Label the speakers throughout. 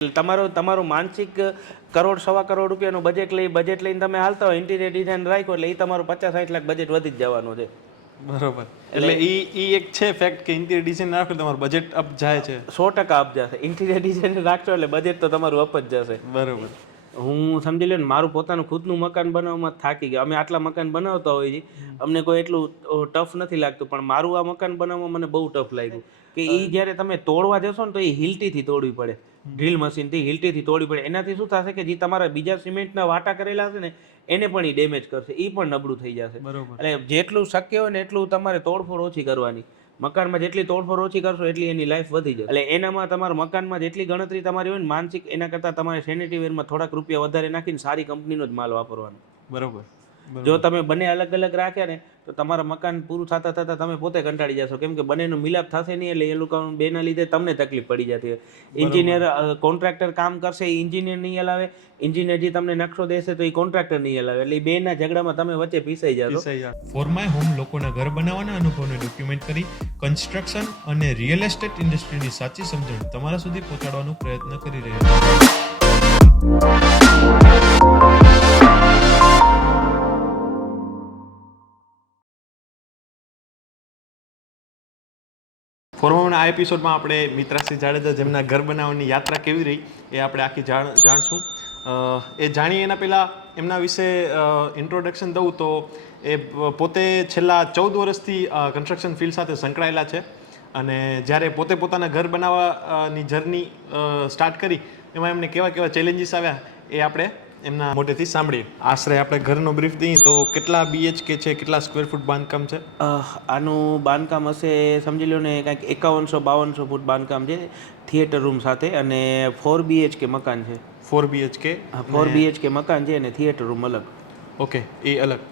Speaker 1: તમારો તમારું માનસિક કરોડ સવા કરોડ રૂપિયાનું બજેટ લઈ બજેટ લઈને તમે હાલતા હોય ઇન્ટિરિયર ડિઝાઇન રાખો એટલે એ તમારું પચાસ સાઠ લાખ બજેટ વધી જ જવાનું છે.
Speaker 2: બરોબર. એટલે એ એ એક છે ફેક્ટ કે ઇન્ટિરિયર ડિઝાઇન રાખો તમારું બજેટ અપ જાય છે.
Speaker 1: સો ટકા અપ જશે. ઇન્ટિરિયર ડિઝાઇન રાખશો એટલે બજેટ તો તમારું અપ જ જશે.
Speaker 2: બરોબર.
Speaker 1: હું સમજી લો ને મારું પોતાનું ખુદનું મકાન બનાવવામાં થાકી ગયા. અમે આટલા મકાન બનાવતા હોઈએ છીએ. અમને કોઈ એટલું ટફ નથી લાગતું પણ મારું આ મકાન બનાવવામાં મને બહુ ટફ લાગ્યું. કે એ જ્યારે તમે તોડવા જશો ને તો એ હિલટીથી તોડવી પડે. ડ્રીલ મશીનથી હિલટીથી તોડવી પડે. એનાથી શું થશે કે જે તમારા બીજા સિમેન્ટના વાટા કરેલા હશે ને એને પણ એ ડેમેજ કરશે. એ પણ નબળું થઈ જશે.
Speaker 2: બરોબર.
Speaker 1: એટલે જેટલું શક્ય હોય ને એટલું તમારે તોડફોડ ઓછી કરવાની. મકાનમાં જેટલી તોડફોડ ઓછી કરશો એટલી એની લાઈફ વધી જશે. એટલે એનામાં તમારા મકાનમાં જેટલી ગણતરી તમારી હોય ને માનસિક એના કરતાં તમારે સેનિટીવેરમાં થોડાક રૂપિયા વધારે નાખીને સારી કંપનીનો જ માલ વાપરવાનો.
Speaker 2: બરોબર.
Speaker 1: જો તમે બંને અલગ અલગ રાખ્યા ને તો તમારા મકાન પૂરું થતા થતા તમે પોતે કંટાળી જશો. કેમ કે બંનેનું મિલાપ થશે નહીં એટલે એ લોકો બેના લીધે તમને તકલીફ પડી જતી હોય. એન્જિનિયર કોન્ટ્રાક્ટર કામ કરશે એ એન્જિનિયર નહીં હલાવે. એન્જિનિયર જે તમને નકશો દેશે તો એ કોન્ટ્રાક્ટર નહીં હલાવે. એટલે એ બેના ઝઘડામાં તમે વચ્ચે પીસાઈ જશો.
Speaker 3: ફોર માય હોમ લોકોના ઘર બનાવવાના અનુભવને ડોક્યુમેન્ટ કરી કન્સ્ટ્રક્શન અને રિયલ એસ્ટેટ ઇન્ડસ્ટ્રીની સાચી સમજણ તમારા સુધી પહોંચાડવાનો પ્રયત્ન કરી રહ્યા છે
Speaker 2: ફોર્મના આ એપિસોડમાં આપણે મિત્રાશ્રી જાડેજા જેમના ઘર બનાવવાની યાત્રા કેવી રહી, એ આપણે આખી જાણ, જાણશું. એ જાણીએ એના પહેલાં એમના વિશે ઇન્ટ્રોડક્શન દઉં તો એ પોતે છેલ્લા ચૌદ વર્ષથી કન્સ્ટ્રક્શન ફિલ્ડ સાથે સંકળાયેલા છે. અને જ્યારે પોતે પોતાના ઘર બનાવવાની જર્ની સ્ટાર્ટ કરી, એમાં એમને કેવા કેવા ચેલેન્જીસ આવ્યા, એ આપણે એમના મોઢેથી સાંભળીએ. આશરે આપણે ઘરનો બ્રીફ દઈએ તો કેટલા બીએચકે છે કેટલા સ્ક્વેર ફૂટ બાંધકામ છે?
Speaker 1: આનું બાંધકામ હશે સમજી લો ને કાંઈક એકાવનસો બાવનસો ફૂટ બાંધકામ છે થિયેટર રૂમ સાથે અને ફોર બીએચકે મકાન છે.
Speaker 2: ફોર બીએચકે
Speaker 1: ફોર બીએચકે મકાન છે અને થિયેટર રૂમ અલગ.
Speaker 2: ઓકે એ અલગ.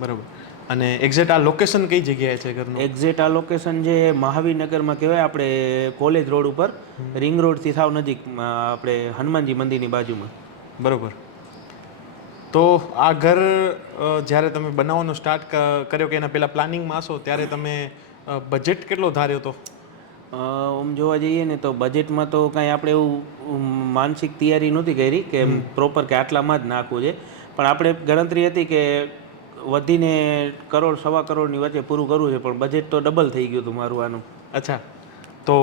Speaker 2: બરાબર. અને એક્ઝેક્ટ આ લોકેશન કઈ જગ્યાએ છે ઘરનું?
Speaker 1: એક્ઝેક્ટ આ લોકેશન જે મહાવીરનગરમાં કહેવાય આપણે કોલેજ રોડ ઉપર રિંગ રોડથી સાવ નજીક આપણે હનુમાનજી મંદિરની બાજુમાં.
Speaker 2: બરોબર. તો આ ઘર જ્યારે તમે બનાવવાનું સ્ટાર્ટ કર્યો કે એના પહેલાં પ્લાનિંગમાં હશો ત્યારે તમે બજેટ કેટલો ધાર્યો હતો
Speaker 1: આમ જોવા જઈએ ને તો બજેટમાં તો કાંઈ આપણે એવું માનસિક તૈયારી નહોતી કરી કે પ્રોપર કે આટલામાં જ નાખવું છે. પણ આપણે ગણતરી હતી કે વધીને કરોડ સવા કરોડની વચ્ચે પૂરું કરવું છે પણ બજેટ તો ડબલ થઈ ગયું હતું મારું આનું.
Speaker 2: અચ્છા. તો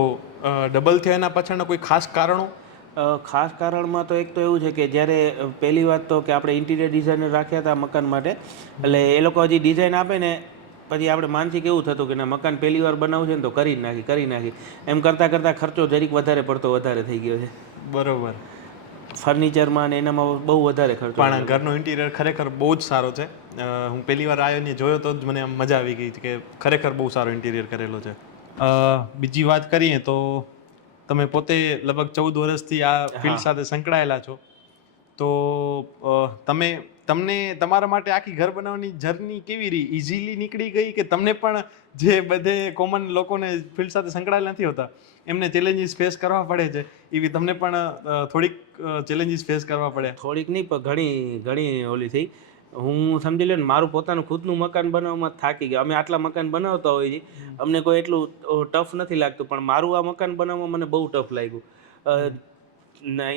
Speaker 2: ડબલ થયા એના પાછળના કોઈ ખાસ કારણો?
Speaker 1: ખાસ કારણમાં તો એક તો એવું છે કે જ્યારે પહેલી વાત તો કે આપણે ઇન્ટિરિયર ડિઝાઇનર રાખ્યા હતા મકાન માટે એટલે એ લોકો હજી ડિઝાઇન આપે ને પછી આપણે માનસિક એવું થતું કે ના મકાન પહેલી વાર બનાવવું છે ને તો કરી નાખી કરી નાખી. એમ કરતાં કરતાં ખર્ચો જરીક વધારે પડતો વધારે થઈ ગયો છે.
Speaker 2: બરોબર.
Speaker 1: ફર્નિચરમાં ને એનામાં બહુ વધારે ખર્ચો
Speaker 2: પણ ઘરનો ઇન્ટિરિયર ખરેખર બહુ જ સારો છે. હું પહેલી વાર આવ્યો ને જોયો તો જ મને આમ મજા આવી ગઈ કે ખરેખર બહુ સારો ઇન્ટિરિયર કરેલો છે. બીજી વાત કરીએ તો તમે પોતે લગભગ ચૌદ વર્ષથી આ ફિલ્ડ સાથે સંકળાયેલા છો. તો તમે તમને તમારા માટે આખી ઘર બનાવવાની જર્ની કેવી રહી? ઇઝીલી નીકળી ગઈ કે તમને પણ જે બધે કોમન લોકોને ફિલ્ડ સાથે સંકળાયેલા નથી હોતા એમને ચેલેન્જીસ ફેસ કરવા પડે છે? એવી તમને પણ થોડીક ચેલેન્જીસ ફેસ કરવા પડે
Speaker 1: થોડીક નહીં પણ ઘણી ઘણી ઓલી થઈ. હું સમજી લો ને મારું પોતાનું ખુદનું મકાન બનાવવામાં થાકી ગયા. અમે આટલા મકાન બનાવતા હોઈએ છીએ અમને કોઈ એટલું ટફ નથી લાગતું પણ મારું આ મકાન બનાવવામાં મને બહુ ટફ લાગ્યું.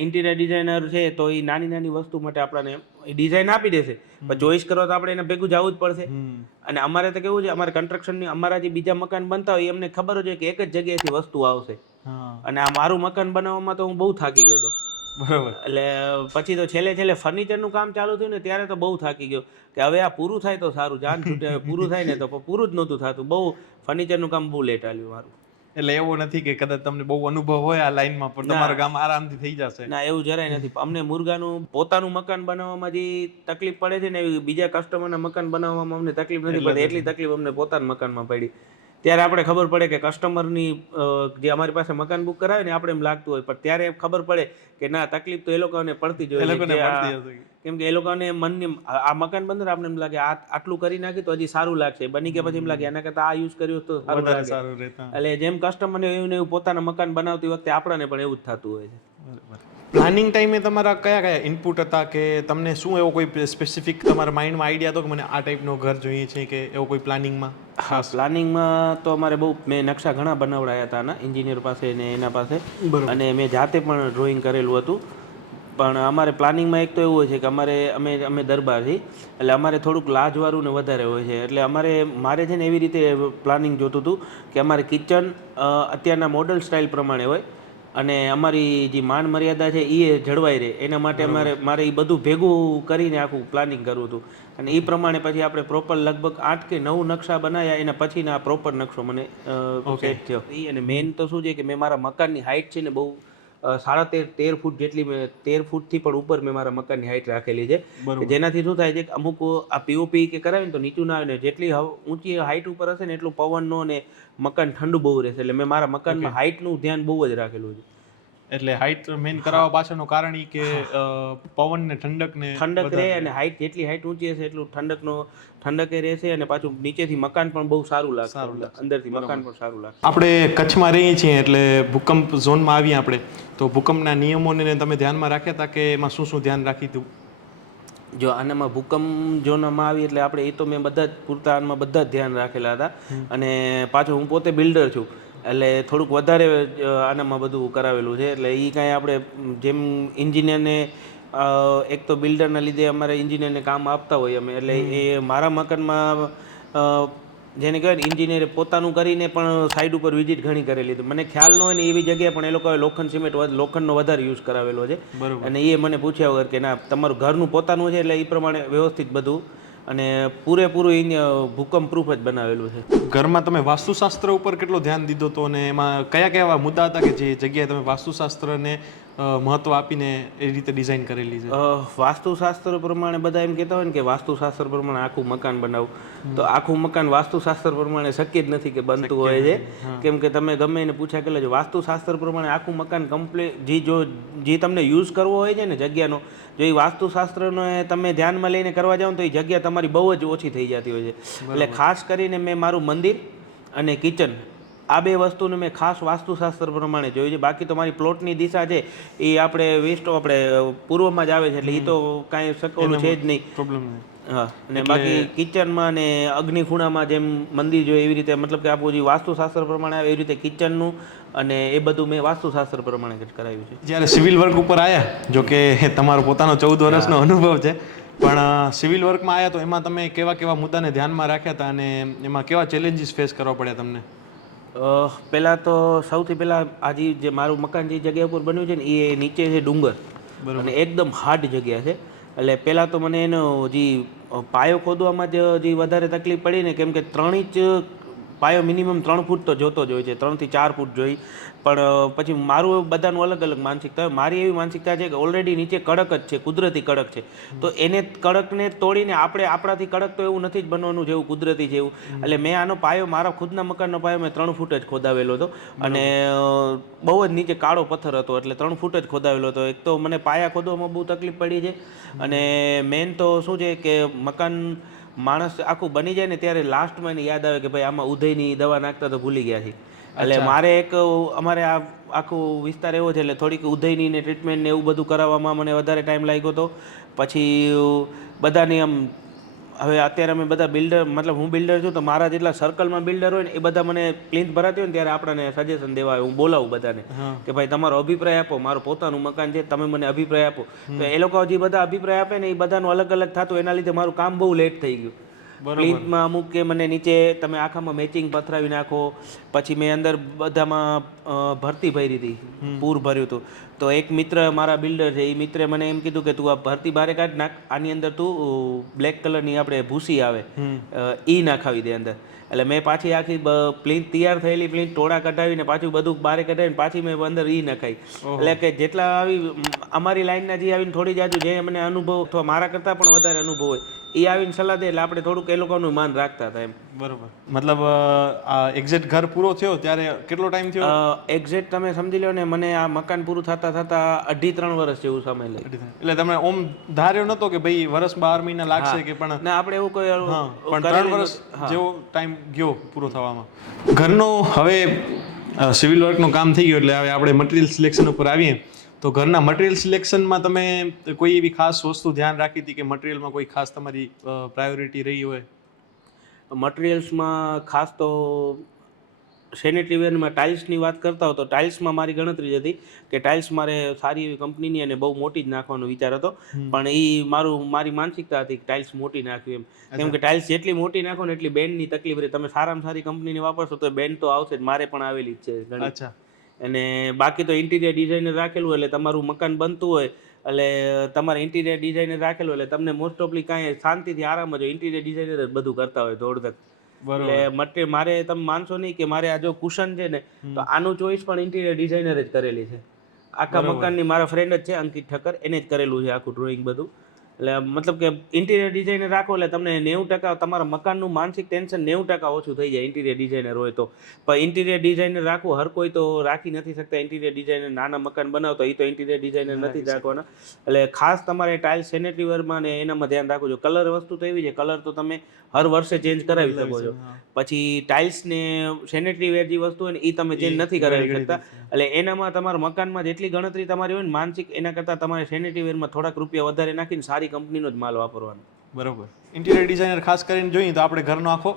Speaker 1: ઇન્ટિરિયર ડિઝાઇનર છે તો એ નાની નાની વસ્તુ માટે આપણને ડિઝાઇન આપી દેશે. પણ ચોઈસ કરો તો આપણે એને ભેગું જવું જ પડશે. અને અમારે તો કેવું છે અમારે કન્સ્ટ્રક્શનની અમારા જે બીજા મકાન બનતા હોય એમને ખબર જ હોય કે એક જ જગ્યાએથી વસ્તુ આવશે. અને આ મારું મકાન બનાવવામાં તો હું બહુ થાકી ગયો હતો.
Speaker 2: બરોબર.
Speaker 1: એટલે પછી તો છેલ્લે છેલ્લે ફર્નિચરનું કામ ચાલુ થયું ને ત્યારે તો બહુ થાકી ગયો કે હવે આ પૂરું થાય તો સારું જાન છૂટે પૂરું થાય ને તો પૂરું જ નહોતું થતું. બહુ ફર્નિચરનું કામ બહુ લેટ આવ્યું મારું.
Speaker 2: એટલે એવું નથી કે કદાચ તમને બહુ અનુભવ હોય આ લાઈનમાં પણ તમારું કામ આરામથી થઈ જશે.
Speaker 1: ના એવું જરાય નથી. અમને મુર્ગાનું પોતાનું મકાન બનાવવામાં જે તકલીફ પડે છે ને એવી બીજા કસ્ટમરના મકાન બનાવવામાં અમને તકલીફ નથી પડતી. એટલી તકલીફ અમને પોતાના મકાનમાં પડી. ત્યારે આપણે ખબર પડે કે કસ્ટમરની જે અમારી પાસે મકાન બુક કરાવે ને આપણે એમ લાગતું હોય. પણ ત્યારે ખબર પડે કે ના તકલીફ તો એ લોકોને પડતી જ હોય કે. કેમ કે એ લોકોને મનની આ મકાન બંધ આપણે એમ લાગે આ આટલું કરી નાખ્યું તો હજી સારું લાગશે. બની ગયા પછી એમ લાગે એના કરતાં આ યુઝ કર્યું તો સારું લાગે. એટલે જેમ કસ્ટમરને એવું ને એવું પોતાના મકાન બનાવતી વખતે આપણને પણ એવું જ થતું હોય છે.
Speaker 2: પ્લાનિંગ ટાઈમે તમારા કયા કયા ઇનપુટ હતા કે તમને શું એવો કોઈ સ્પેસિફિક તમારા માઇન્ડમાં આઈડિયા હતો કે મને આ ટાઈપનો ઘર જોઈએ છે કે એવો કોઈ પ્લાનિંગમાં
Speaker 1: હા પ્લાનિંગમાં તો અમારે બહુ મેં નકશા ઘણા બનાવડાયા હતા આના એન્જિનિયર પાસે ને એના પાસે. અને મેં જાતે પણ ડ્રોઈંગ કરેલું હતું. પણ અમારે પ્લાનિંગમાં એક તો એવું હોય છે કે અમારે અમે અમે દરબાર છીએ એટલે અમારે થોડુંક લાજવાળું ને વધારે હોય છે. એટલે અમારે મારે છે ને એવી રીતે પ્લાનિંગ જોતું હતું કે અમારે કિચન અત્યારના મોડલ સ્ટાઇલ પ્રમાણે હોય. અને અમારી જે માન મર્યાદા છે એ જળવાઈ રહે. એના માટે અમારે મારે એ બધું ભેગું કરીને આખું પ્લાનિંગ કરવું હતું. અને એ પ્રમાણે પછી આપણે પ્રોપર લગભગ આઠ કે નવ નકશા બનાવ્યા એના પછીના પ્રોપર નકશો મને સેટ થયો. એ અને મેઇન તો શું છે કે મેં મારા મકાનની હાઇટ છે ને બહુ સાડા તેર તેર ફૂટ જેટલી મેં તેર ફૂટથી પણ ઉપર મેં મારા મકાનની હાઇટ રાખેલી છે. જેનાથી શું થાય છે કે અમુક આ પીઓપી કે કરાવીને તો નીચું ના આવે ને જેટલી ઊંચી હાઇટ ઉપર હશે ને એટલું પવનનો ને મકાન ઠંડુ બહુ રહેશે. એટલે મેં મારા મકાનમાં હાઇટનું ધ્યાન બહુ જ રાખેલું છે.
Speaker 2: એટલે હાઇટ મેઇન કરાવવા પાછળનું કારણ એ કે પવન ને ઠંડક ને
Speaker 1: ઠંડક રહે અને હાઇટ જેટલી હાઇટ ઊંચી હશે એટલું ઠંડકનો ઠંડકે રહેશે અને પાછું નીચેથી મકાન પણ બહુ સારું લાગશે. અંદરથી મકાન પણ સારું લાગશે.
Speaker 2: આપણે કચ્છમાં રહીએ છીએ એટલે ભૂકંપ ઝોનમાં આવીએ આપણે. તો ભૂકંપના નિયમોને તમે ધ્યાનમાં રાખ્યા હતા કે એમાં શું શું ધ્યાન રાખી હતું
Speaker 1: જો આનામાં ભૂકંપ જોવામાં આવી એટલે આપણે એ તો મેં બધા જ પૂરતા આનમાં બધા જ ધ્યાન રાખેલા હતા. અને પાછો હું પોતે બિલ્ડર છું. એટલે થોડુંક વધારે આનામાં બધું કરાવેલું છે. એટલે એ કાંઈ આપણે જેમ એન્જિનિયરને એક તો બિલ્ડરના લીધે અમારે એન્જિનિયરને કામ આપતા હોઈએ અમે. એટલે એ મારા મકાનમાં જેને કહેવાય ઇન્જિનિયરે પોતાનું કરીને પણ સાઈડ ઉપર વિઝિટ ઘણી કરેલી હતી મને ખ્યાલ ન હોય ને એવી જગ્યાએ પણ એ લોકોએ લોખંડ સિમેન્ટ લોખંડનો વધારે યુઝ કરાવેલો છે.
Speaker 2: બરોબર.
Speaker 1: અને એ મને પૂછ્યા વગર કે ના તમારું ઘરનું પોતાનું છે એટલે એ પ્રમાણે વ્યવસ્થિત બધું. અને પૂરેપૂરું એ ભૂકંપ પ્રૂફ જ બનાવેલું છે.
Speaker 2: ઘરમાં તમે વાસ્તુશાસ્ત્ર ઉપર કેટલો ધ્યાન દીધો હતો અને એમાં કયા કયા એવા મુદ્દા હતા કે જે જગ્યાએ તમે વાસ્તુશાસ્ત્રને મહત્વ આપીને એ રીતે ડિઝાઇન કરેલી છે?
Speaker 1: વાસ્તુશાસ્ત્ર પ્રમાણે બધા એમ કહેતા હોય ને કે વાસ્તુશાસ્ત્ર પ્રમાણે આખું મકાન બનાવવું તો આખું મકાન વાસ્તુશાસ્ત્ર પ્રમાણે શક્ય જ નથી કે બનતું હોય છે. કેમ કે તમે ગમે એને પૂછ્યા કે વાસ્તુશાસ્ત્ર પ્રમાણે આખું મકાન કમ્પ્લીટ જે જો જે તમને યુઝ કરવો હોય છે ને જગ્યાનો જો એ વાસ્તુશાસ્ત્રનો તમે ધ્યાનમાં લઈને કરવા જાઓ તો એ જગ્યા તમારી બહુ જ ઓછી થઈ જતી હોય છે. એટલે ખાસ કરીને મેં મારું મંદિર અને કિચન આ બે વસ્તુને મેં ખાસ વાસ્તુશાસ્ત્ર પ્રમાણે જોયું છે. બાકી તો મારી પ્લોટની દિશા છે એ આપણે વેસ્ટ આપણે પૂર્વમાં જ આવે છે એટલે એ તો કાંઈ સકોલું છે જ નહીં.
Speaker 2: પ્રોબ્લેમ
Speaker 1: હા અને બાકી કિચનમાં ને અગ્નિ ખૂણામાં જેમ મંદિર જોઈએ એવી રીતે મતલબ કે આપણું જે વાસ્તુશાસ્ત્ર પ્રમાણે આવે એવી રીતે કિચનનું અને એ બધું મેં વાસ્તુશાસ્ત્ર પ્રમાણે જ કરાવ્યું છે.
Speaker 2: જ્યારે સિવિલ વર્ક ઉપર આવ્યા જો કે તમારો પોતાનો ચૌદ વર્ષનો અનુભવ છે પણ સિવિલ વર્કમાં આવ્યા તો એમાં તમે કેવા કેવા મુદ્દાને ધ્યાનમાં રાખ્યા હતા અને એમાં કેવા ચેલેન્જીસ ફેસ કરવા પડ્યા તમને?
Speaker 1: પહેલાં તો સૌથી પહેલાં આજે જે મારું મકાન જે જગ્યા ઉપર બન્યું છે ને એ નીચે છે ડુંગર. અને એકદમ હાર્ડ જગ્યા છે. એટલે પહેલાં તો મને એનો જે પાયો ખોદવામાં જ જે વધારે તકલીફ પડી ને કેમ કે ત્રણ ઇંચ પાયો મિનિમમ ત્રણ ફૂટ તો જોતો જ હોય છે. ત્રણથી ચાર ફૂટ જોઈ. પણ પછી મારું બધાનું અલગ અલગ માનસિકતા. મારી એવી માનસિકતા છે કે ઓલરેડી નીચે કડક જ છે, કુદરતી કડક છે. તો એને કડકને તોડીને આપણે આપણાથી કડક તો એવું નથી જ બનવાનું જેવું કુદરતી જેવું. એટલે મેં આનો પાયો, મારા ખુદના મકાનનો પાયો મેં ત્રણ ફૂટ જ ખોદાવેલો હતો. અને બહુ જ નીચે કાળો પથ્થર હતો, એટલે ત્રણ ફૂટ જ ખોદાવેલો હતો. એક તો મને પાયા ખોદવામાં બહુ તકલીફ પડી છે. અને મેન તો શું છે કે મકાન માણસ આખું બની જાય ને ત્યારે લાસ્ટમાં એને યાદ આવે કે ભાઈ આમાં ઉધઈની દવા નાખતા તો ભૂલી ગયા છે એટલે મારે એક અમારે આ આખો વિસ્તાર એવો છે એટલે થોડીક ઉધઈની ને ટ્રીટમેન્ટ ને એવું બધું કરાવવામાં મને વધારે ટાઈમ લાગ્યો હતો પછી બધાની આમ હવે અત્યારે અમે બધા બિલ્ડર મતલબ હું બિલ્ડર છું તો મારા જેટલા સર્કલમાં બિલ્ડર હોય ને એ બધા મને પ્લિન્થ ભરાતી હોય ને ત્યારે આપણને સજેશન દેવા આવે. હું બોલાવું બધાને કે ભાઈ તમારો અભિપ્રાય આપો મારું પોતાનું મકાન છે તમે મને અભિપ્રાય આપો. તો એ લોકો જે બધા અભિપ્રાય આપે ને એ બધાનું અલગ અલગ થતું એના લીધે મારું કામ બહુ લેટ થઈ ગયું. પ્લિન્થમાં અમુક કે મને નીચે તમે આખામાં મેચિંગ પથરાવી નાખો. પછી મેં અંદર બધામાં ભરતી ભરી હતી. પૂર ભર્યું હતું. તો એક મિત્ર મારા બિલ્ડર છે એ મિત્રે મને એમ કીધું કે તું આ ભરતી બારે કાઢ નાખ. આની અંદર તું બ્લેક કલરની આપણે ભૂસી આવે. ઈ નાખાવી દે અંદર. એટલે મેં પાછી આખી પ્લિન્થ તૈયાર થયેલી પ્લિન્થ ટોળા કઢાવીને પાછું બધું બારે કઢાવીને પાછી મેં અંદર ઈ નખાઈ. એટલે કે જેટલા આવી અમારી લાઈનના જે આવીને થોડી જાજુ જે મને અનુભવ અથવા મારા કરતાં પણ વધારે અનુભવ હોય એ આવીને સલાહ દે એટલે આપણે થોડુંક એ લોકોનું માન રાખતા હતા એમ.
Speaker 2: બરોબર. મતલબ એક્ઝેક્ટ ઘર પૂરો થયો ત્યારે કેટલો ટાઈમ થયો?
Speaker 1: એક્ઝેક્ટ તમે સમજી લો ને મને આ મકાન પૂરું થતા થતા અઢી ત્રણ વર્ષ જેવું સમય લે.
Speaker 2: એટલે તમે ઓમ ધાર્યો નતો કે ભાઈ વર્ષ બાર મહિના લાગશે કે પણ
Speaker 1: ના આપણે એવું કોઈ
Speaker 2: પણ ત્રણ વર્ષ જેવો ટાઈમ ગયો પૂરો થવામાં. ઘરનો હવે સિવિલ વર્કનું કામ થઈ ગયું એટલે હવે આપણે મટીરિયલ સિલેક્શન ઉપર આવીએ. તો ઘરના મટીરિયલ સિલેક્શનમાં તમે કોઈ એવી ખાસ વસ્તુ ધ્યાન રાખી હતી કે મટીરિયલમાં કોઈ ખાસ તમારી પ્રાયોરિટી રહી હોય?
Speaker 1: મટીરિયલ્સમાં ખાસ તો સેનેટરી વેરમાં ટાઇલ્સની વાત કરતા હો તો ટાઇલ્સમાં મારી ગણતરી જ હતી કે ટાઇલ્સ મારે સારી એવી કંપનીની અને બહુ મોટી જ નાખવાનો વિચાર હતો. પણ એ મારું મારી માનસિકતા હતી કે ટાઇલ્સ મોટી નાખવી એમ. કેમ કે ટાઇલ્સ જેટલી મોટી નાખો ને એટલી બેન્ડની તકલીફ રહે. તમે સારામાં સારી કંપનીની વાપરશો તો બેન્ડ તો આવશે જ. મારે પણ આવેલી જ છે
Speaker 2: અચ્છા.
Speaker 1: અને બાકી તો ઇન્ટિરિયર ડિઝાઇનર રાખેલું એટલે તમારું મકાન બનતું હોય એટલે તમારે ઇન્ટિરિયર ડિઝાઇનર રાખેલું એટલે તમને મોસ્ટ ઓફલી કાંઈ શાંતિથી આરામ જ હોય. ઇન્ટિરિયર ડિઝાઇનર જ બધું કરતા હોય દોડધક એટલે મટે મારે તમે માનશો નહીં કે મારે આ જો કુશન છે ને તો આનું ચોઈસ પણ ઇન્ટિરિયર ડિઝાઇનર જ કરેલી છે. આખા મકાનની મારા ફ્રેન્ડ જ છે અંકિત ઠક્કર એને જ કરેલું છે આખું ડ્રોઈંગ બધું. એટલે મતલબ કે ઇન્ટિરિયર ડિઝાઇનર રાખો એટલે તમને નેવું ટકા તમારા મકાનનું માનસિક ટેન્શન નેવું ટકા ઓછું થઈ જાય ઇન્ટિરિયર ડિઝાઇનર હોય તો. પણ ઇન્ટિરિયર ડિઝાઇનર રાખવું હર કોઈ તો રાખી નથી શકતા. ઇન્ટિરિયર ડિઝાઇનર નાના મકાન બનાવતો એ તો ઇન્ટિરિયર ડિઝાઇનર નથી રાખવાના. એટલે ખાસ તમારે ટાઇલ્સ સેનેટરી ને એનામાં ધ્યાન રાખવું જોઈએ. કલર વસ્તુ તો એવી છે કલર તો તમે હર વર્ષે ચેન્જ કરાવી શકો છો. પછી ટાઇલ્સ ને સેનેટરી વેર જે વસ્તુ હોય ને એ તમે ચેન્જ નથી કરાવી શકતા. એટલે એનામાં તમારા મકાનમાં જેટલી ગણતરી તમારી હોય ને માનસિક એના કરતાં તમારે સેનેટરી વેરમાં થોડાક રૂપિયા વધારે નાખીને સારી કંપનીનો જ માલ વાપરવાનો.
Speaker 2: બરોબર. ઇન્ટિરિયર ડિઝાઇનર ખાસ કરીને જોઈએ તો આપણે ઘરનો આખો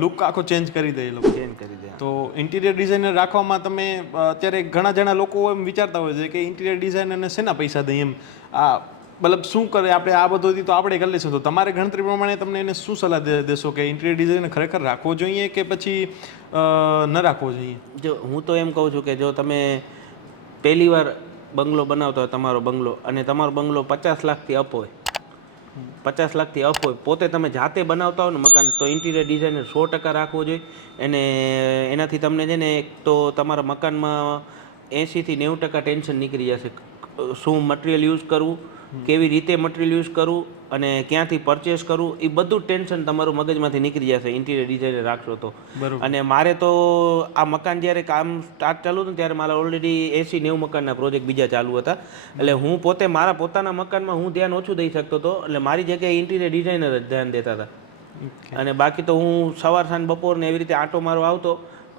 Speaker 2: લુક આખો ચેન્જ કરી દે એ લોકો.
Speaker 1: ચેન્જ કરી દે.
Speaker 2: તો ઇન્ટિરિયર ડિઝાઇનર રાખવામાં તમે અત્યારે ઘણા જણા લોકો એમ વિચારતા હોય છે કે ઇન્ટિરિયર ડિઝાઇનરને શેના પૈસા દઈએ એમ? આ મતલબ શું કરે? આપણે આ બધું તો આપણે કરી લઈશું. તો તમારે ગણતરી પ્રમાણે તમને એને શું સલાહ દેશો કે ઇન્ટિરિયર ડિઝાઇનર ખરેખર રાખવો જોઈએ કે પછી ન રાખવો જોઈએ?
Speaker 1: જો હું તો એમ કહું છું કે જો તમે પહેલી વાર બંગલો બનાવતા હોય તમારો બંગલો અને તમારો બંગલો પચાસ લાખથી અપ હોય. પચાસ લાખથી અપ હોય. પોતે તમે જાતે બનાવતા હો ને મકાન, તો ઇન્ટિરિયર ડિઝાઇનર સો ટકા રાખવો જોઈએ. અને એનાથી તમને છે ને એક તો તમારા મકાનમાં એંશીથી નેવું ટકા ટેન્શન નીકળી જશે. શું મટીરિયલ યુઝ કરવું? કેવી રીતે મટીરિયલ યુઝ કરવું અને ક્યાંથી પરચેસ કરવું એ બધું ટેન્શન તમારું મગજમાંથી નીકળી જશે ઇન્ટિરિયર ડિઝાઇનર રાખશો તો. અને મારે તો આ મકાન જ્યારે કામ સ્ટાર્ટ ચાલુ હતું ત્યારે મારા ઓલરેડી એસી નેવું મકાનના પ્રોજેક્ટ બીજા ચાલુ હતા. એટલે હું પોતે મારા પોતાના મકાનમાં હું ધ્યાન ઓછું દઈ શકતો હતો એટલે મારી જગ્યાએ ઇન્ટિરિયર ડિઝાઇનર જ ધ્યાન દેતા હતા. અને બાકી તો હું સવાર સાંજ બપોરને એવી રીતે આંટો મારવા આવતો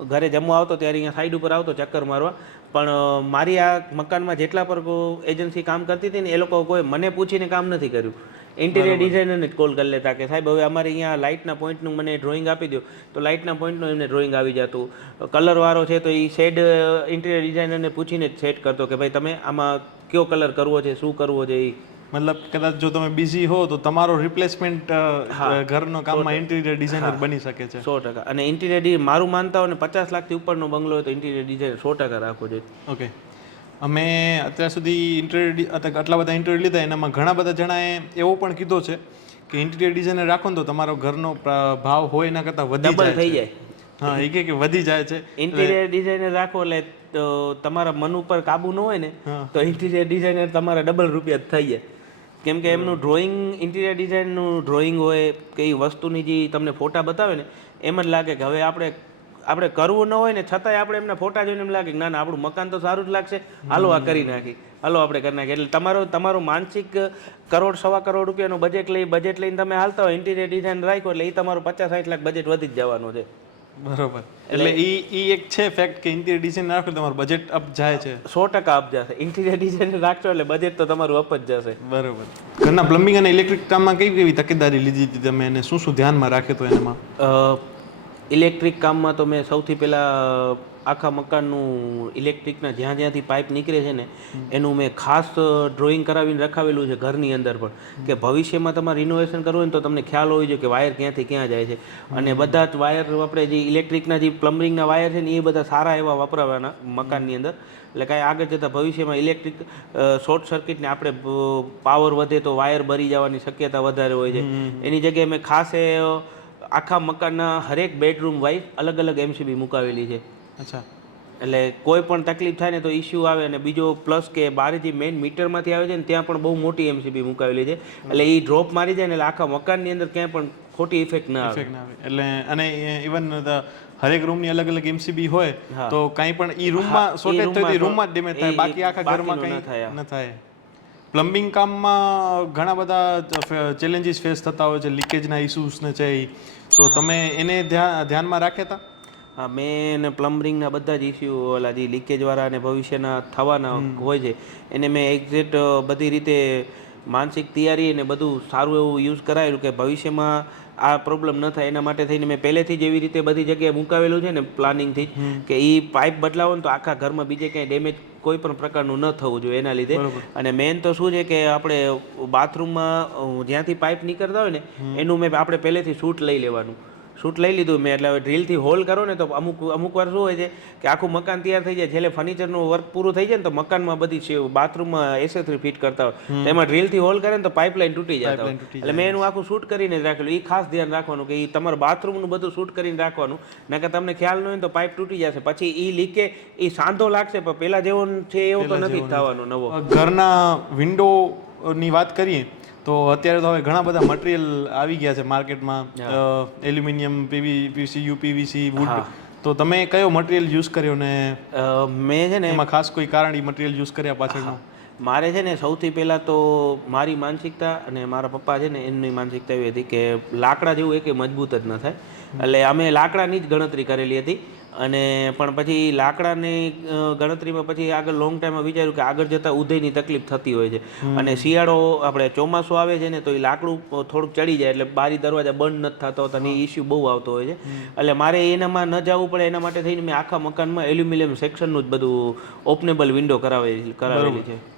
Speaker 1: ઘરે જમવા આવતો ત્યારે અહીંયા સાઈડ ઉપર આવતો ચક્કર મારવા. પણ મારી આ મકાનમાં જેટલા પર એજન્સી કામ કરતી હતી ને એ લોકો કોઈ મને પૂછીને કામ નથી કર્યું. ઇન્ટિરિયર ડિઝાઇનરને જ કોલ કરી લેતા કે સાહેબ હવે અમારે અહીંયા લાઇટના પોઈન્ટનું મને ડ્રોઈંગ આપી દો તો લાઇટના પોઈન્ટનું એમને ડ્રોઈંગ આવી જતું. કલરવાળો છે તો એ શેડ ઇન્ટિરિયર ડિઝાઇનરને પૂછીને જ સેટ કરતો કે ભાઈ તમે આમાં કયો કલર કરવો છે શું કરવો છે એ
Speaker 2: મતલબ કદાચ જો તમે બિઝી હો તો તમારો રિપ્લેસમેન્ટ ઘરનો કામમાં ઇન્ટિરિયર ડિઝાઇનર બની શકે છે.
Speaker 1: સો ટકા. અને ઇન્ટિરિયર મારું માનતા હોય ને પચાસ લાખથી ઉપરનો બંગલો હોય તો ઇન્ટિરિયર ડિઝાઇન સો ટકા રાખવો જોઈએ.
Speaker 2: ઓકે અમે અત્યાર સુધી ઇન્ટિરિયર આટલા બધા ઇન્ટરવ્યુ લીધા એનામાં ઘણા બધા જણાએ એવો પણ કીધો છે કે ઇન્ટિરિયર ડિઝાઇનર રાખો ને તો તમારો ઘરનો ભાવ હોય એના કરતાં વધી
Speaker 1: ડબલ
Speaker 2: જાય
Speaker 1: થઈ જાય.
Speaker 2: હા એ કે વધી જાય છે.
Speaker 1: ઇન્ટિરિયર ડિઝાઇનર રાખો એટલે તો તમારા મન ઉપર કાબુ ન હોય ને તો ઇન્ટિરિયર ડિઝાઇનર તમારા ડબલ રૂપિયા થઈ જાય. કેમ કે એમનું ડ્રોઈંગ ઇન્ટિરિયર ડિઝાઇનનું ડ્રોઈંગ હોય, કે એ વસ્તુની જે તમને ફોટા બતાવે ને, એમ જ લાગે કે હવે આપણે આપણે કરવું ન હોય ને છતાંય આપણે એમના ફોટા જોઈને એમ લાગે કે ના ના, આપણું મકાન તો સારું જ લાગશે. હાલો, આ કરી નાખી. હાલો, આપણે કરી નાખીએ એટલે તમારો, તમારું માનસિક કરોડ, સવા કરોડ રૂપિયાનું બજેટ લઈ બજેટ લઈને તમે હાલતા હોય ઇન્ટિરિયર ડિઝાઇન રાખ્યો, એટલે એ તમારું પચાસ, સાઠ લાખ બજેટ વધી જ જવાનું છે.
Speaker 2: બરોબર. એટલે ઈ ઈ એક છે ફેક્ટ કે ઇન્ટિરિયર ડિઝાઇન રાખો તો તમારું બજેટ અપ જાય છે.
Speaker 1: સો ટકા અપ જશે. ઇન્ટિરિયર ડિઝાઇન રાખશો એટલે બજેટ તો તમારું અપ જ જશે.
Speaker 2: બરોબર. ઘરના પ્લમ્બિંગ અને ઇલેક્ટ્રિક કામમાં કઈ કેવી તકેદારી લીધી હતી તમે અને શું શું ધ્યાનમાં રાખ્યું હતું એનામાં
Speaker 1: ઇલેક્ટ્રિક કામમાં તો મેં સૌથી પહેલાં આખા મકાનનું ઇલેક્ટ્રિકના જ્યાં જ્યાંથી પાઇપ નીકળે છે ને એનું મેં ખાસ ડ્રોઈંગ કરાવીને રખાવેલું છે ઘરની અંદર પણ. કે ભવિષ્યમાં તમારે રિનોવેશન કરવું હોય ને તો તમને ખ્યાલ હોવી જોઈએ કે વાયર ક્યાંથી ક્યાં જાય છે. અને બધા જ વાયર આપણે જે ઇલેક્ટ્રિકના જે પ્લમ્બિંગના વાયર છે ને એ બધા સારા એવા વાપરવાના મકાનની અંદર. એટલે કાંઈ આગળ જતાં ભવિષ્યમાં ઇલેક્ટ્રિક શોર્ટ સર્કિટને આપણે પાવર વધે તો વાયર બરી જવાની શક્યતા વધારે હોય છે. એની જગ્યાએ મેં ખાસ એ આખા મકાનના હરેક બેડરૂમ વાઇઝ અલગ અલગ એમસીબી મુકાવેલી છે.
Speaker 2: અચ્છા.
Speaker 1: એટલે કોઈ પણ તકલીફ થાય ને તો ઇસ્યુ આવે અને બીજો પ્લસ કે બારે જે મેઇન મીટરમાંથી આવે છે ને ત્યાં પણ બહુ મોટી એમસીબી મુકાવેલી છે. એટલે એ ડ્રોપ મારી જાય ને એટલે આખા મકાનની અંદર ક્યાંય પણ ખોટી ઇફેક્ટ ના આવે.
Speaker 2: એટલે અને ઇવન હરેક રૂમની અલગ અલગ એમસીબી હોય તો કાંઈ પણ ઈ રૂમમાં શોર્ટેજ થઈ રૂમમાં જ ડેમેજ થાય. બાકી આખા ઘરમાં કંઈ
Speaker 1: ન થાય.
Speaker 2: ન થાય. પ્લમ્બિંગ કામમાં ઘણા બધા ચેલેન્જીસ ફેસ થતા હોય છે લીકેજના ઇસ્યુઝ ને છે એ તો તમે એને ધ્યાનમાં રાખ્યા હતા
Speaker 1: મેં ને પ્લમ્બરિંગના બધા જ ઇસ્યુ ઓલા જે લીકેજવાળા અને ભવિષ્યના થવાના હોય છે એને મેં એક્ઝેક્ટ બધી રીતે માનસિક તૈયારી અને બધું સારું એવું યુઝ કરાયેલું કે ભવિષ્યમાં આ પ્રોબ્લેમ ન થાય એના માટે થઈને મેં પહેલેથી જ એવી રીતે બધી જગ્યાએ મુકાવેલું છે ને પ્લાનિંગથી કે એ પાઇપ બદલાવો ને તો આખા ઘરમાં બીજે ક્યાંય ડેમેજ કોઈ પણ પ્રકારનું ન થવું જોઈએ એના લીધે. અને મેન તો શું છે કે આપણે બાથરૂમમાં જ્યાંથી પાઇપ નીકળતા હોય ને એનું મેં આપણે પહેલેથી શૂટ લઈ લેવાનું. શૂટ લઈ લીધું મેં એટલે હવે ડ્રીલથી હોલ કરો ને તો અમુક અમુક વાર શું હોય છે કે આખું મકાન તૈયાર થઈ જાય. છેલ્લે ફર્નિચરનું વર્ક પૂરું થઈ જાય ને તો મકાનમાં બધી બાથરૂમમાં એસેસરી ફિટ કરતા હોય. એમાં ડ્રીલથી હોલ કરે ને તો પાઇપલાઇન તૂટી જાય એટલે મેં એનું આખું શૂટ કરીને રાખેલું. એ ખાસ ધ્યાન રાખવાનું કે એ તમારા બાથરૂમનું બધું શૂટ કરીને રાખવાનું. નકર તમને ખ્યાલ ન હોય તો પાઇપ તૂટી જશે. પછી એ લીકે એ સાંધો લાગશે પણ પેલા જેવો છે એવો તો નથી થવાનો નવો.
Speaker 2: ઘરના વિન્ડો ની વાત કરીએ તો અત્યારે તો હવે ઘણા બધા મટીરિયલ આવી ગયા છે માર્કેટમાં aluminium PV PVC UPVC wood તો તમે કયો મટીરિયલ યુઝ કર્યો ને
Speaker 1: મેં છે ને
Speaker 2: એમાં ખાસ કોઈ કારણ એ મટીરિયલ યુઝ કર્યા પાછળનું?
Speaker 1: મારે છે ને સૌથી પહેલાં તો મારી માનસિકતા અને મારા પપ્પા છે ને એમની માનસિકતા એવી હતી કે લાકડા જેવું એકે મજબૂત જ ન થાય. એટલે અમે લાકડાની જ ગણતરી કરેલી હતી. અને પણ પછી લાકડાની ગણતરીમાં પછી આગળ લોંગ ટાઈમમાં વિચાર્યું કે આગળ જતાં ઉદયની તકલીફ થતી હોય છે. અને શિયાળો આપણે ચોમાસું આવે છે ને તો એ લાકડું થોડુંક ચડી જાય એટલે બારી દરવાજા બંધ નથી થતા હોતા અને ઇસ્યુ બહુ આવતો હોય છે. એટલે મારે એનામાં ન જવું પડે એના માટે થઈને મેં આખા મકાનમાં એલ્યુમિનિયમ સેક્શનનું જ બધું ઓપનેબલ વિન્ડો કરાવેલી કરાવેલી છે.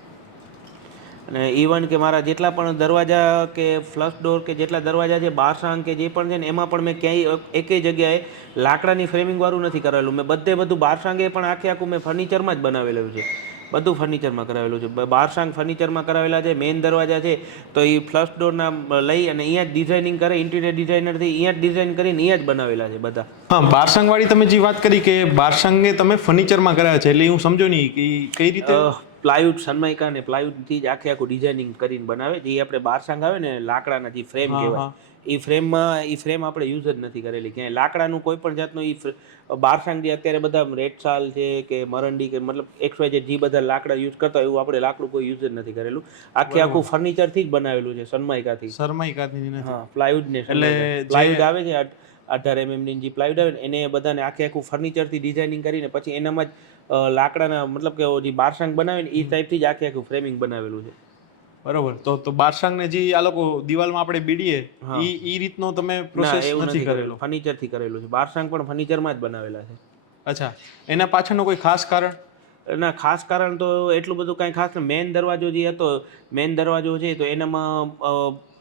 Speaker 1: અને ઇવન કે મારા જેટલા પણ દરવાજા કે ફ્લશ ડોર કે જેટલા દરવાજા છે બારસાંગ કે જે પણ છે ને એમાં પણ મેં ક્યાંય એકેય જગ્યાએ લાકડાની ફ્રેમિંગવાળું નથી કરાવેલું. મેં બધે બધું બારસાંગે પણ આખે આખું મેં ફર્નિચરમાં જ બનાવેલું છે. બધું ફર્નિચરમાં કરાવેલું છે. બારસાંગ ફર્નિચરમાં કરાવેલા છે મેઇન દરવાજા છે તો એ ફ્લશ ડોરના લઈ અને અહીંયા જ ડિઝાઇનિંગ કરે ઇન્ટિરિયર ડિઝાઇનરથી અહીંયા જ ડિઝાઇન કરીને અહીંયા જ બનાવેલા છે બધા.
Speaker 2: હા બારસાંગવાળી તમે જે વાત કરી કે બારસાંગે તમે ફર્નિચરમાં કરાવ્યા છે એટલે હું સમજો નહીં કે કઈ રીતે?
Speaker 1: પ્લાયવુડ સનમાઇકા અને પ્લાયવુડથી જ આખે આખું ડિઝાઇનિંગ કરીને બનાવે જે આપણે બારસાંગ આવે ને લાકડાના જે ફ્રેમ કહેવાય એ ફ્રેમમાં એ ફ્રેમ આપણે યુઝ જ નથી કરેલી ક્યાંય. લાકડાનું કોઈ પણ જાતનું એ બારસાંગ જે અત્યારે બધા રેડસાલ છે કે મરંડી કે મતલબ એક્સ વાય જે બધા લાકડા યુઝ કરતા હોય એવું આપણે લાકડું કોઈ યુઝ જ નથી કરેલું. આખે આખું ફર્નિચરથી જ બનાવેલું છે સનમાઇકાથી
Speaker 2: કાઢી
Speaker 1: હા પ્લાયવુડ ને
Speaker 2: એટલે
Speaker 1: પ્લાયવુડ આવે છે અઢાર એમએમની જે પ્લાયવુડ આવે ને એને બધાને આખે આખું ફર્નિચરથી ડિઝાઇનિંગ કરીને પછી એનામાં જ લાકડાના મતલબ કે જે બારસાંગ બનાવે ને એ ટાઈપથી જ આખે આખું ફ્રેમિંગ બનાવેલું છે.
Speaker 2: બરોબર. તો તો બારસાંગને જે આ લોકો દિવાલમાં આપણે બીડીએ ઈ ઈ રીતનો તમે પ્રોસેસ નથી કરેલો.
Speaker 1: ફર્નિચરથી કરેલું છે. બારસાંગ પણ ફર્નિચરમાં જ બનાવેલા છે.
Speaker 2: અચ્છા. એના પાછળનું કોઈ ખાસ કારણ?
Speaker 1: ના ખાસ કારણ તો એટલું બધું કાંઈ ખાસ મેઇન દરવાજો જે હતો મેઇન દરવાજો છે તો એનામાં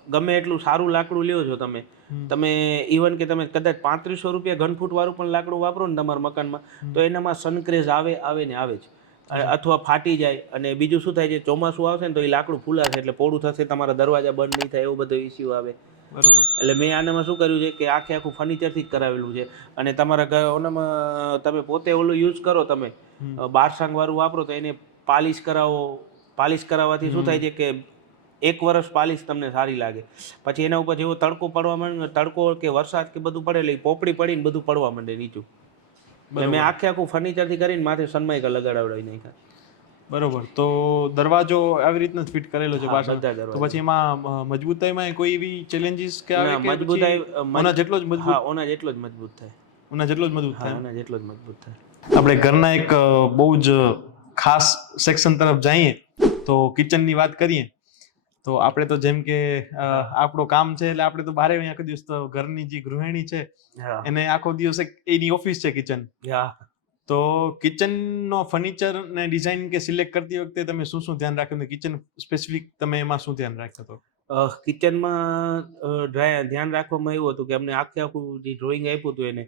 Speaker 1: ગમે એટલું સારું લાકડું લ્યો છો તમે. તમે ઇવન કે તમે કદાચ પાંત્રીસો રૂપિયા ઘનફૂટ વાળું પણ લાકડું વાપરો ને તમારા મકાનમાં તો એનામાં સનક્રેઝ આવે આવે ને આવે જ. અથવા ફાટી જાય અને બીજું શું થાય છે ચોમાસું આવશે ને તો એ લાકડું ફૂલાશે એટલે પોળું થશે તમારા દરવાજા બંધ નહીં થાય એવો બધો ઇસ્યુ આવે.
Speaker 2: બરોબર.
Speaker 1: એટલે મેં આનામાં શું કર્યું છે કે આખે આખું ફર્નિચરથી જ કરાવેલું છે. અને તમારા ઘર ઓનામાં તમે પોતે ઓલું યુઝ કરો તમે. બારસાંગ વાળું વાપરો તો એને પાલિશ કરાવો. પાલિશ કરાવવાથી શું થાય છે કે એક વર્ષ પાલિશ તમને સારી લાગે. પછી એના ઉપર જેવો તડકો પડવા માંડે તડકો કે વરસાદ કે બધું પડે એટલે પોપડી પડીને બધું પડવા માંડે નીચું. મેં આખે આખું ફર્નિચરથી કરીને માથે સનમાઈકા લગાડાવડાવી નાખ્યા.
Speaker 2: બરોબર. તો દરવાજો આવી રીતના ફિટ કરેલો છે પાછળ? તો પછી એમાં મજબૂતાઈમાં કોઈ એવી ચેલેન્જીસ કે આવે કે
Speaker 1: મજબૂતાઈ,
Speaker 2: ઓના જેટલો જ મજબૂત?
Speaker 1: હા ઓના જેટલો જ મજબૂત થાય.
Speaker 2: ઓના જેટલો જ મજબૂત થાય
Speaker 1: ઓના જેટલો જ મજબૂત થાય.
Speaker 2: આપણે ઘરના એક બહુ જ ખાસ સેક્શન તરફ જઈએ તો કિચનની વાત કરીએ. તો આપણે તો જેમ કે આપણો કામ છે એટલે આપણે તો બારે આખો દિવસ તો ઘરની જે ગૃહિણી છે એને આખો દિવસ એની ઓફિસ છે કિચન તો કિચનનો ફર્નિચર ને ડિઝાઇન કે સિલેક્ટ કરતી વખતે તમે શું શું ધ્યાન રાખ્યું? કિચન સ્પેસિફિક તમે એમાં શું ધ્યાન રાખ્યો હતો?
Speaker 1: કિચનમાં ધ્યાન રાખવામાં એવું હતું કે અમને આખે આખું જે ડ્રોઈંગ આપ્યું હતું એને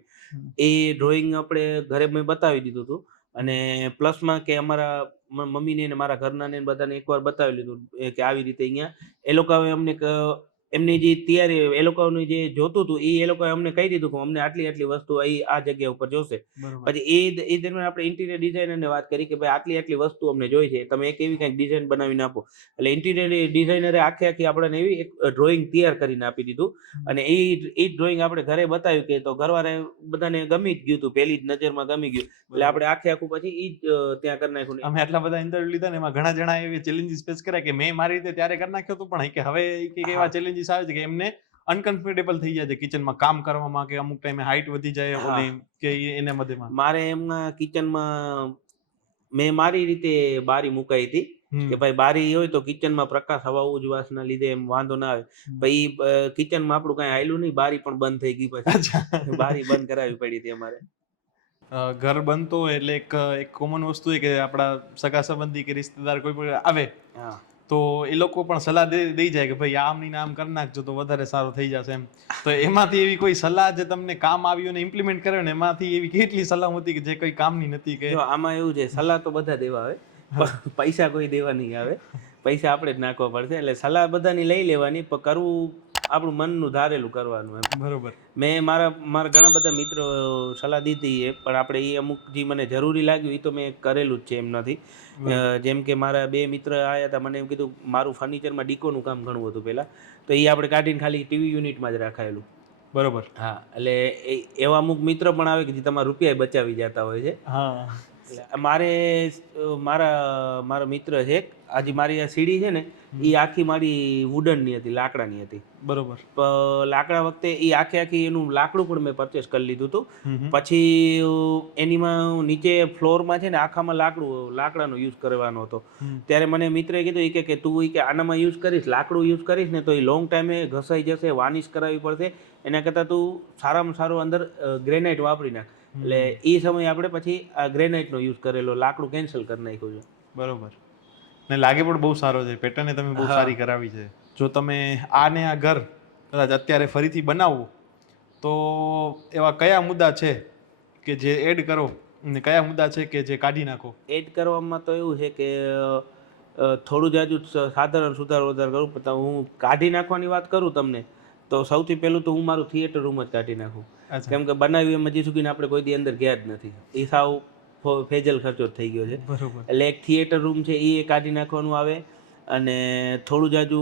Speaker 1: એ ડ્રોઈંગ આપણે ઘરે મેં બતાવી દીધું હતું. અને પ્લસમાં કે અમારા મમ્મીને મારા ઘરના ને બધાને એકવાર બતાવી લીધું કે આવી રીતે અહીંયા. એ લોકોએ અમને ક- એમની જે તૈયારી એ લોકોનું જે જોતું હતું એ એ લોકોએ અમને કહી દીધું કે અમને આટલી આટલી વસ્તુ આ જગ્યા ઉપર જોશે. પછી એ એ દરમિયાન આપણે ઇન્ટિરિયર ડિઝાઇનરને વાત કરી કે ભાઈ આટલી આટલી વસ્તુ અમને જોઈ છે તમે એક એવી કંઈક ડિઝાઇન બનાવીને આપો. એટલે ઇન્ટિરિયર ડિઝાઇનરે આખે આખી આપણને એવી એક ડ્રોઈંગ તૈયાર કરીને આપી દીધું. અને એ એ ડ્રોઈંગ આપણે ઘરે બતાવ્યું કે તો ઘરવાળા બધાને ગમી જ ગયું હતું પહેલી જ નજરમાં ગમી ગયું. એટલે આપણે આખે આખું પછી એ જ ત્યાં કરી નાખ્યું
Speaker 2: અમે આટલા બધા ઇન્ટરવ્યુ લીધા ને એમાં ઘણા જણા એવી ચેલેન્જીસ ફેસ કર્યા કે મેં મારી રીતે ત્યારે કરી નાખ્યો હતું પણ કે હવે કે એવા
Speaker 1: હા.
Speaker 2: ચેલેન્જીસ આવે છે કે એમને અનકમ્ફર્ટેબલ થઈ જાય છે કિચનમાં કામ કરવામાં કે અમુક ટાઈમે હાઈટ વધી જાય
Speaker 1: હા.
Speaker 2: ઓલી કે એના બધેમાં
Speaker 1: મારે એમના કિચનમાં મેં મારી રીતે બારી મુકાઈ હતી
Speaker 2: હમ.
Speaker 1: કે ભાઈ બારી હોય તો કિચનમાં પ્રકાશ હવા ઉજવાસના લીધે એમ વાંધો ના આવે. ભાઈ કિચનમાં આપણું કાંઈ હાયલું નહીં બારી પણ બંધ થઈ ગઈ પછી.
Speaker 2: અચ્છા.
Speaker 1: બારી બંધ કરાવી પડી હતી અમારે.
Speaker 2: અ, ઘર બનતો હોય એટલે એક એક કોમન વસ્તુ એ કે આપણા સગા સંબંધી કે રિશ્તેદાર કોઈ પણ આવે.
Speaker 1: હા.
Speaker 2: તો એ લોકો પણ સલાહ દે દઈ જાય કે ભાઈ આમ ની આમ કરી નાખજો તો વધારે સારું થઈ જશે એમ. તો એમાંથી એવી કોઈ સલાહ જે તમને કામ આવી અને ઇમ્પ્લિમેન્ટ કરે ને એમાંથી એવી કેટલી સલાહ હતી કે જે કોઈ કામની નથી કે
Speaker 1: આમાં એવું છે સલાહ તો બધા દેવા આવે પૈસા કોઈ દેવા નહીં આવે. પૈસા આપણે જ નાખવા પડશે એટલે સલાહ બધાની લઈ લેવાની પણ કરવું આપણું મનનું ધારેલું કરવાનું એમ.
Speaker 2: બરોબર.
Speaker 1: મેં મારા મારા ઘણા બધા મિત્રો સલાહ દીધી એ પણ આપણે એ અમુક જે મને જરૂરી લાગ્યું એ તો મેં કરેલું જ છે એમ નથી જેમ કે મારા બે મિત્ર આવ્યા હતા મને એમ કીધું મારું ફર્નિચરમાં ડીકોનું કામ ઘણું હતું પહેલાં તો એ આપણે કાઢીને ખાલી ટીવી યુનિટમાં જ રાખાયેલું.
Speaker 2: બરોબર.
Speaker 1: હા એટલે એવા અમુક મિત્ર પણ આવે કે જે તમારા રૂપિયા બચાવી જતા હોય છે.
Speaker 2: હા.
Speaker 1: મારે મારા મારો મિત્ર છે આજે મારી આ સીડી છે ને એ આખી મારી વુડનની હતી લાકડાની હતી.
Speaker 2: બરોબર.
Speaker 1: લાકડા વખતે એ આખે આખી એનું લાકડું પણ મેં પરચેસ કરી લીધું હતું. પછી એનીમાં નીચે ફ્લોરમાં છે ને આખામાં લાકડું લાકડાનો યુઝ કરવાનો હતો. ત્યારે મને મિત્રએ કીધું એ કે તું કે આનામાં યુઝ કરીશ લાકડું યુઝ કરીશ ને તો એ લોંગ ટાઈમે ઘસાઈ જશે વાનિશ કરાવવી પડશે. એના કરતાં તું સારામાં સારું અંદર ગ્રેનાઇટ વાપરી નાખ. એટલે એ સમયે આપણે પછી આ ગ્રેનાઇટનો યુઝ કરેલો લાકડું કેન્સલ કરી નાખ્યું છે.
Speaker 2: બરોબર. ને લાગે પણ બહુ સારો છે. પેટર્ન તમે બહુ સારી કરાવી છે. જો તમે આ ને આ ઘર કદાચ અત્યારે ફરીથી બનાવો તો એવા કયા મુદ્દા છે કે જે એડ કરો ને કયા મુદ્દા છે કે જે કાઢી નાખો?
Speaker 1: એડ કરવામાં તો એવું છે કે થોડું જાજુ સાધારણ સુધાર વધાર કરું પણ હું કાઢી નાખવાની વાત કરું તમને તો સૌથી પહેલું તો હું મારું થિયેટર રૂમ જ કાઢી નાખું. કેમ કે બનાવ્યું એમ હજી સુધી આપણે કોઈ દી અંદર ગયા જ નથી. એ સાવ ફેજલ ખર્ચો જ થઈ ગયો છે.
Speaker 2: બરોબર.
Speaker 1: એટલે એક થિયેટર રૂમ છે એ કાઢી નાખવાનું આવે. અને થોડું જાજુ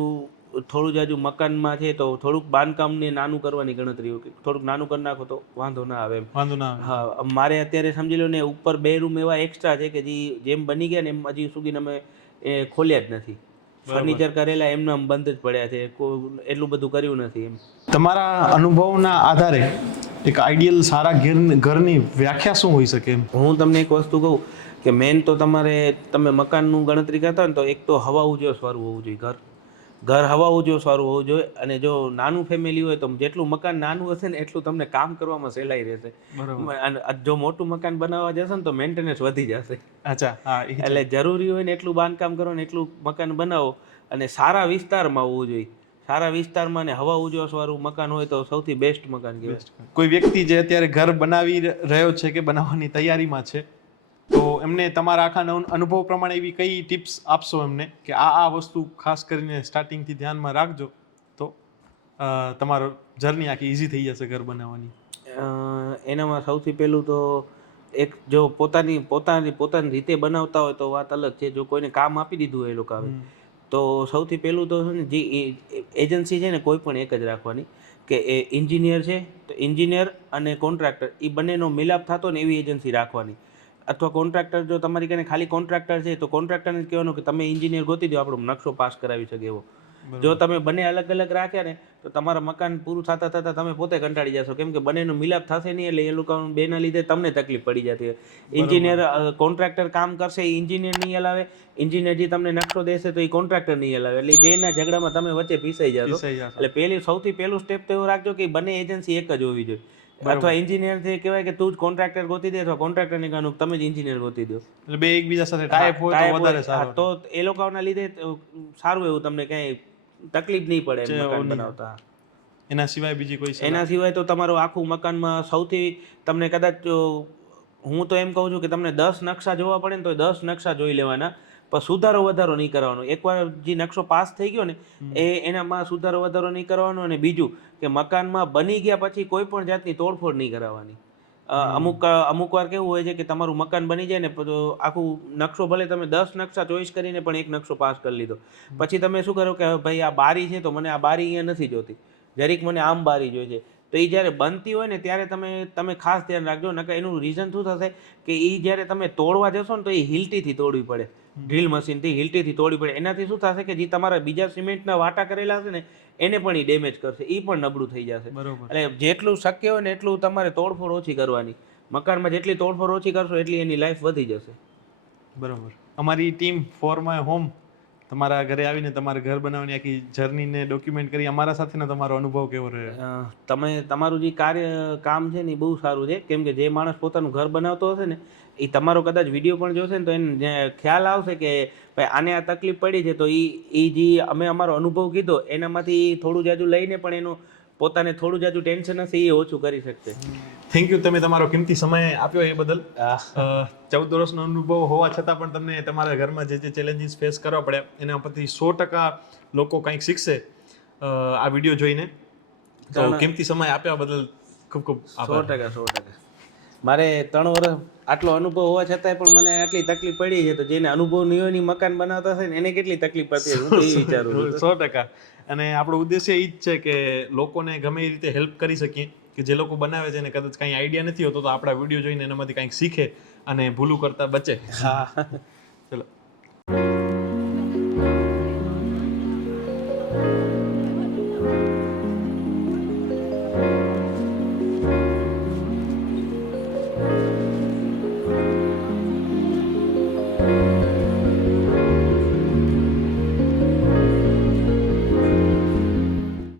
Speaker 1: થોડું જાજુ મકાનમાં છે તો થોડુંક બાંધકામને નાનું કરવાની ગણતરી થોડુંક નાનું કરી નાખો તો વાંધો ના આવે
Speaker 2: વાંધો ના આવે.
Speaker 1: હા મારે અત્યારે સમજી લો ને ઉપર બે રૂમ એવા એક્સ્ટ્રા છે કે જે જેમ બની ગયા ને એમ હજી સુધી અમે એ ખોલ્યા જ નથી. ફર્નિચર કરેલા એમને બંધ જ પડ્યા છે. એટલું બધું કર્યું નથી એમ.
Speaker 2: તમારા અનુભવના આધારે એક આઈડિયલ સારા ઘેર ઘરની વ્યાખ્યા શું હોઈ શકે
Speaker 1: હું તમને એક વસ્તુ કહું કે મેન તો તમારે તમે મકાનનું ગણતરી કરતા હોય ને તો એક તો હવા ઉજો સારું હોવું જોઈએ ઘર. ઘર હવા ઉજો સારું હોવું જોઈએ અને જો નાનું ફેમિલી હોય તો જેટલું મકાન નાનું હશે ને એટલું તમને કામ કરવામાં સહેલાઈ રહેશે.
Speaker 2: બરોબર.
Speaker 1: અને જો મોટું મકાન બનાવવા જશે ને તો મેન્ટેનન્સ વધી જશે.
Speaker 2: અચ્છા હા
Speaker 1: એટલે જરૂરી હોય ને એટલું બાંધકામ કરો ને એટલું મકાન બનાવો અને સારા વિસ્તારમાં હોવું જોઈએ. સારા વિસ્તારમાં ને હવા ઉજવસ વાળું મકાન હોય તો સૌથી બેસ્ટ મકાન કહેવાય.
Speaker 2: કોઈ વ્યક્તિ જે અત્યારે ઘર બનાવી રહ્યો છે કે બનાવવાની તૈયારીમાં છે તો એમને તમારા આખા અનુભવ પ્રમાણે એવી કઈ ટિપ્સ આપશો એમને કે આ આ વસ્તુ ખાસ કરીને સ્ટાર્ટિંગથી ધ્યાનમાં રાખજો તો તમારો જર્ની આખી ઇઝી થઈ જશે ઘર બનાવવાની?
Speaker 1: એનામાં સૌથી પહેલું તો એક જો પોતાની પોતાની પોતાની રીતે બનાવતા હોય તો વાત અલગ છે. જો કોઈને કામ આપી દીધું હોય એ લોકો આવે. તો સૌથી પહેલું તો છે ને જે એજન્સી છે ને કોઈ પણ એક જ રાખવાની, કે એ એન્જિનિયર છે, તો એન્જિનિયર અને કોન્ટ્રાક્ટર એ બંનેનો મિલાપ થતો ને એવી એજન્સી રાખવાની. અથવા કોન્ટ્રાક્ટર જો તમારી કને ખાલી કોન્ટ્રાક્ટર છે, તો કોન્ટ્રાક્ટરને કહેવાનું કે તમે એન્જિનિયર ગોતી દો, આપણો નકશો પાસ કરાવી શકે એવો. જો તમે બંને અલગ અલગ રાખ્યા ને તો તમારા મકાન પૂરું થતા થતા તમે પોતે કંટાળી જશો. કેમ કે બંનેનો મિલાપ થશે નહીં એટલે એ લોકો બેના લીધે તમને તકલીફ પડી જતી હોય. એન્જિનિયર કોન્ટ્રાક્ટર કામ કરશે એ એન્જિનિયર નહીં હલાવે. એન્જિનિયર જે તમને નકશો દેશે તો એ કોન્ટ્રાક્ટર નહીં હલાવે. એટલે બે બેના ઝઘડામાં તમે વચ્ચે પીસાઈ જશો. એટલે પહેલી સૌથી પહેલું સ્ટેપ તો એવું રાખજો કે બંને એજન્સી એક જ હોવી જોઈએ. અથવા એન્જિનિયરથી કહેવાય કે તું જ કોન્ટ્રાક્ટર ગોતી દે અથવા કોન્ટ્રાક્ટર ને કહેવાનું તમે જ એન્જિનિયર ગોતી દો.
Speaker 2: એટલે બે એકબીજા સાથે ટાઈપ હોય તો વધારે સારું.
Speaker 1: તો એ લોકોના લીધે સારું એવું તમને કઈ તકલીફ નહીં પડે મકાન બનાવતા.
Speaker 2: એના સિવાય બીજી કોઈ
Speaker 1: એના સિવાય તો તમારું આખું મકાનમાં સૌથી તમને કદાચ હું તો એમ કહું છું કે તમને દસ નકશા જોવા પડે ને તો દસ નકશા જોઈ લેવાના. પણ સુધારો વધારો નહીં કરવાનો. એકવાર જે નકશો પાસ થઈ ગયો ને એ એનામાં સુધારો વધારો નહીં કરવાનો અને બીજું કે મકાનમાં બની ગયા પછી કોઈ પણ જાતની તોડફોડ નહીં કરાવવાની. અમુક અમુક વાર કેવું હોય છે કે તમારું મકાન બની જાય ને તો આખું નકશો ભલે તમે દસ નકશા ચોઈસ કરીને પણ એક નકશો પાસ કરી લીધો. પછી તમે શું કરો કે ભાઈ આ બારી છે તો મને આ બારી અહીંયા નથી જોતી. જરીક મને આમ બારી જોઈએ છે. તો એ જ્યારે બનતી હોય ને ત્યારે તમે તમે ખાસ ધ્યાન રાખજો. નકર એનું રીઝન શું થશે કે એ જ્યારે તમે તોડવા જશો ને તો એ હિલટીથી તોડવી પડે. ડ્રીલ મશીનથી હિલટીથી તોડી પડે. એનાથી શું થશે કે જે તમારા બીજા સિમેન્ટના વાટા કરેલા હશે ને એને પણ એ ડેમેજ કરશે. એ પણ નબળું થઈ જશે.
Speaker 2: બરાબર.
Speaker 1: એટલે જેટલું શક્ય હોય ને એટલું તમારે તોડફોડ ઓછી કરવાની. મકાનમાં જેટલી તોડફોડ ઓછી કરશો એટલી એની લાઈફ વધી જશે.
Speaker 2: બરોબર. અમારી ટીમ ફોર માય હોમ તમારા ઘરે આવીને તમારા ઘર બનાવવાની આખી જર્નીને ડોક્યુમેન્ટ કરી અમારા સાથેનો તમારો અનુભવ કેવો રહ્યો?
Speaker 1: તમે તમારું જે કાર્ય કામ છે ને એ બહુ સારું છે. કેમ કે જે માણસ પોતાનું ઘર બનાવતો હશે ને એ તમારો કદાચ વીડિયો પણ જોશે ને તો એને ખ્યાલ આવશે કે ભાઈ આને આ તકલીફ પડી છે તો એ એ જે અમે અમારો અનુભવ કીધો એનામાંથી થોડું જાજુ લઈને પણ એનું પોતાને થોડું જાજુ ટેન્શન હશે એ ઓછું કરી શકશે.
Speaker 2: થેન્ક યુ તમે તમારો કિંમતી સમય આપ્યો એ બદલ. ચૌદ વર્ષનો અનુભવ હોવા છતાં પણ તમને તમારા ઘરમાં જે જે ચેલેન્જીસ ફેસ કરવા પડ્યા એના પરથી સો ટકા લોકો કંઈક શીખશે આ વીડિયો જોઈને. તો કિંમતી સમય આપ્યા બદલ ખૂબ ખૂબ
Speaker 1: સો ટકા સો ટકા. મારે ત્રણ વર્ષ આટલો અનુભવ હોવા છતાંય પણ મને આટલી તકલીફ પડી છે તો જેને અનુભવ નહીં હોય મકાન બનાવતા હશે ને એને કેટલી તકલીફ પડતી હું એ વિચારું છું.
Speaker 2: સો ટકા. અને આપણો ઉદ્દેશ્ય એ જ છે કે લોકોને ગમે એ રીતે હેલ્પ કરી શકીએ કે જે લોકો બનાવે છે એને કદાચ કાંઈ આઈડિયા નથી હોતો તો આપણા વીડિયો જોઈને એનામાંથી કાંઈક શીખે અને ભૂલું કરતા બચે.
Speaker 1: હા.
Speaker 2: ચલો.